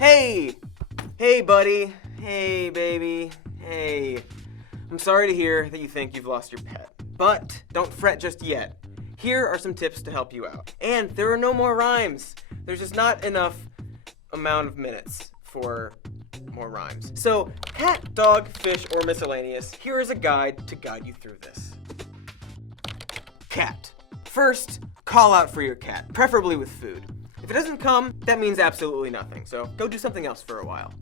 Hey! Hey, buddy. Hey, baby. Hey. I'm sorry to hear that you think you've lost your pet, but don't fret just yet. Here are some tips to help you out. And there are no more rhymes. There's just not enough amount of minutes for more rhymes. So, cat, dog, fish, or miscellaneous, here is a guide to guide you through this. Cat. First, call out for your cat, preferably with food. If it doesn't come, that means absolutely nothing, so go do something else for a while.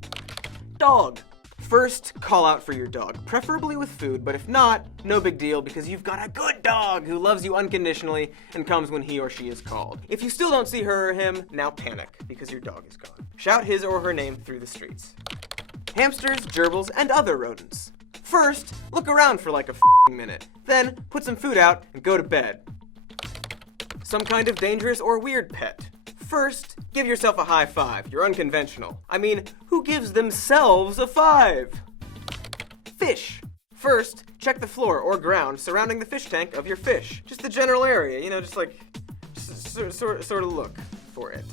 Dog. First, call out for your dog, preferably with food, but if not, no big deal because you've got a good dog who loves you unconditionally and comes when he or she is called. If you still don't see her or him, now panic because your dog is gone. Shout his or her name through the streets. Hamsters, gerbils, and other rodents. First, look around for like a minute, then put some food out and go to bed. Some kind of dangerous or weird pet. First, give yourself a high five. You're unconventional. I mean, who gives themselves a 5? Fish. First, check the floor or ground surrounding the fish tank of your fish. Just the general area, you know, just sort of look for it.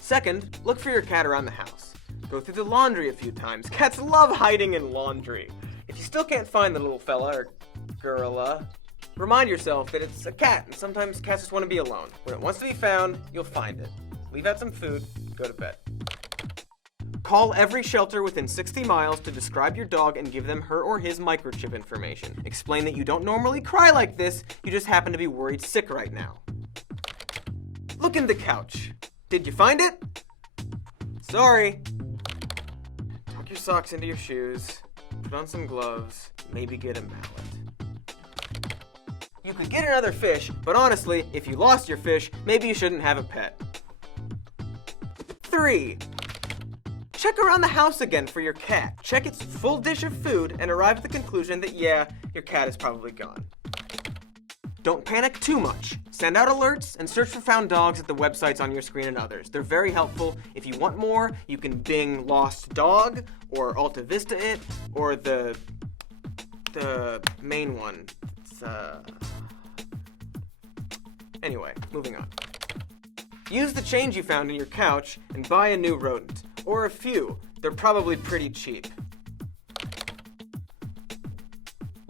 Second, look for your cat around the house. Go through the laundry a few times. Cats love hiding in laundry. If you still can't find the little fella or girla, remind yourself that it's a cat, and sometimes cats just want to be alone. When it wants to be found, you'll find it. Leave out some food, go to bed. Call every shelter within 60 miles to describe your dog and give them her or his microchip information. Explain that you don't normally cry like this, you just happen to be worried sick right now. Look in the couch. Did you find it? Sorry. Tuck your socks into your shoes, put on some gloves, maybe get a mallet. You could get another fish, but honestly, if you lost your fish, maybe you shouldn't have a pet. 3. Check around the house again for your cat. Check its full dish of food and arrive at the conclusion that, yeah, your cat is probably gone. Don't panic too much. Send out alerts and search for found dogs at the websites on your screen and others. They're very helpful. If you want more, you can Bing Lost Dog, or Alta Vista It, or the main one. Anyway, moving on. Use the change you found in your couch and buy a new rodent. Or a few. They're probably pretty cheap.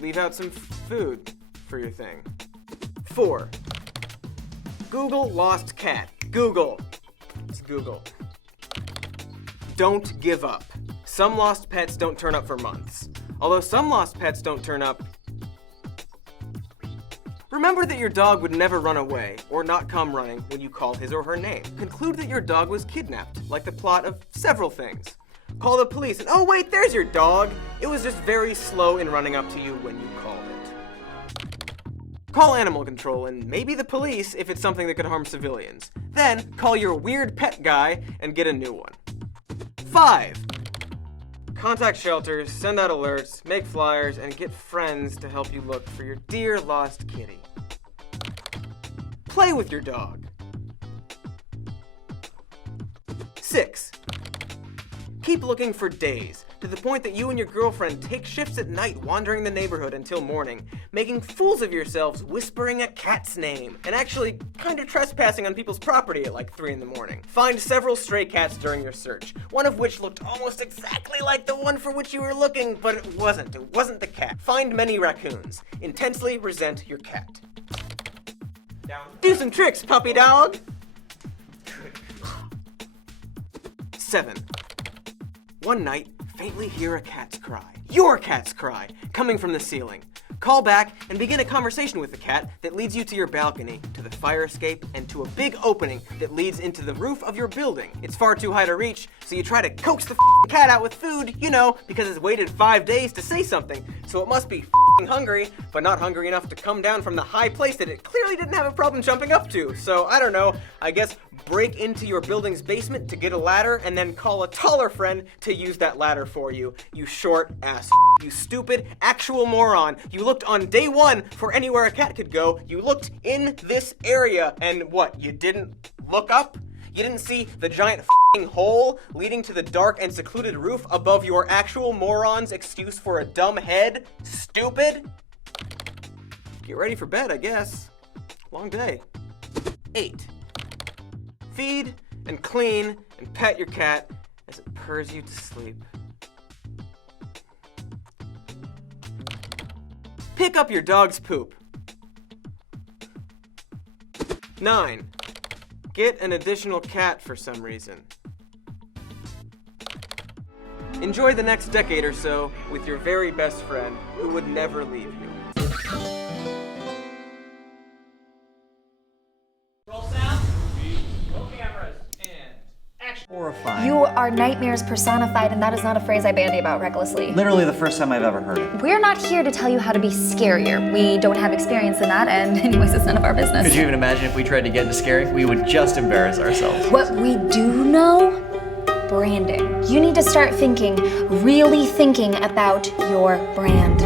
Leave out some food for your thing. 4. Google lost cat. Google. It's Google. Don't give up. Some lost pets don't turn up for months. Although some lost pets don't turn up. Remember that your dog would never run away or not come running when you call his or her name. Conclude that your dog was kidnapped, like the plot of several things. Call the police and, oh wait, there's your dog. It was just very slow in running up to you when you called it. Call animal control and maybe the police if it's something that could harm civilians. Then call your weird pet guy and get a new one. 5. Contact shelters, send out alerts, make flyers, and get friends to help you look for your dear lost kitty. Play with your dog. 6. Keep looking for days, to the point that you and your girlfriend take shifts at night wandering the neighborhood until morning, making fools of yourselves whispering a cat's name, and actually kind of trespassing on people's property at like 3 in the morning. Find several stray cats during your search, one of which looked almost exactly like the one for which you were looking, but it wasn't the cat. Find many raccoons. Intensely resent your cat. Do some tricks, puppy dog! 7. One night, faintly hear a cat's cry. Your cat's cry, coming from the ceiling. Call back and begin a conversation with the cat that leads you to your balcony, to the fire escape, and to a big opening that leads into the roof of your building. It's far too high to reach, so you try to coax the cat out with food, you know, because it's waited 5 days to say something, so it must be hungry, but not hungry enough to come down from the high place that it clearly didn't have a problem jumping up to. So, I don't know, I guess break into your building's basement to get a ladder and then call a taller friend to use that ladder for you. You short ass. You stupid actual moron. You looked on day 1 for anywhere a cat could go. You looked in this area and what, you didn't look up? You didn't see the giant hole leading to the dark and secluded roof above your actual moron's excuse for a dumb head? Stupid? Get ready for bed, I guess. Long day. 8. feed and clean and pet your cat as it purrs you to sleep. Pick up your dog's poop. 9. Get an additional cat for some reason. Enjoy the next decade or so with your very best friend who would never leave you. Roll sound. Roll cameras. And action. Horrifying. You are nightmares personified, and that is not a phrase I bandy about recklessly. Literally the first time I've ever heard it. We're not here to tell you how to be scarier. We don't have experience in that, and anyways, it's none of our business. Could you even imagine if we tried to get into scary? We would just embarrass ourselves. What we do know? Branding. You need to start thinking, really thinking about your brand.